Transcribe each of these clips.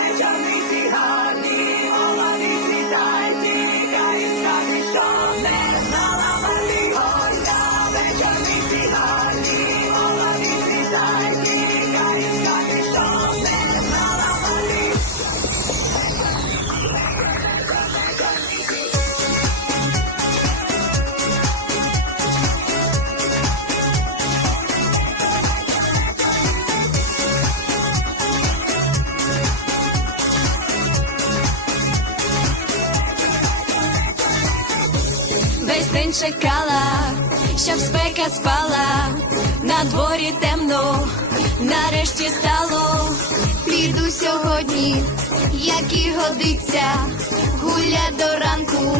вечорниці гарні, молодиці день чекала, щоб спека спала, на дворі темно, нарешті стало. Піду сьогодні, як і годиться, гуля до ранку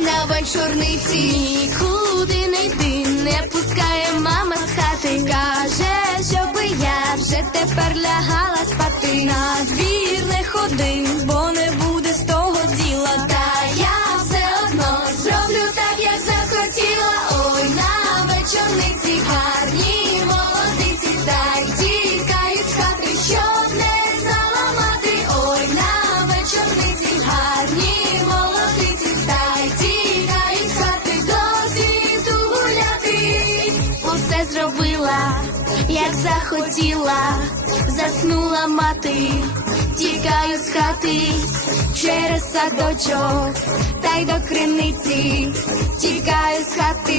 на вечорниці. Нікуди не йди, не пускає мама з хати. Каже, щоби я вже тепер лягала спати. На двір не ходи, гарні молодиці, та й з хати, щоб не знала. Ой, на вечорниці. Гарні молодиці, та й з хати до гуляти. Усе зробила, як захотіла, заснула мати, тікаю з хати. Через садочок, та й до криниці, тікаю з хати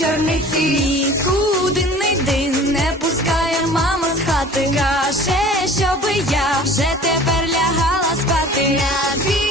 на вечорниці, нікуди не йди, не пускає мама з хати. Каже, щоби я вже тепер лягала спати. На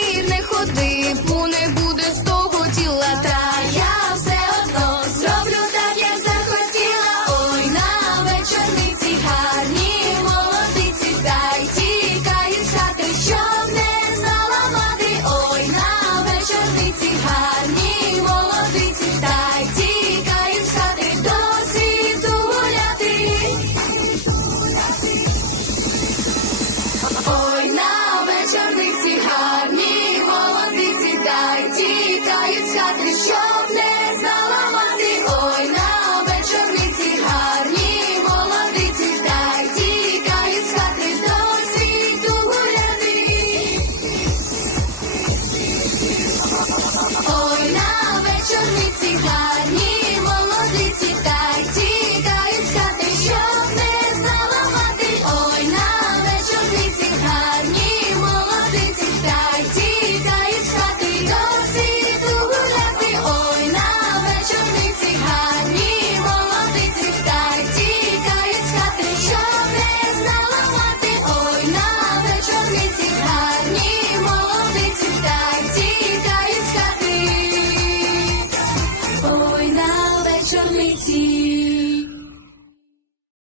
тікають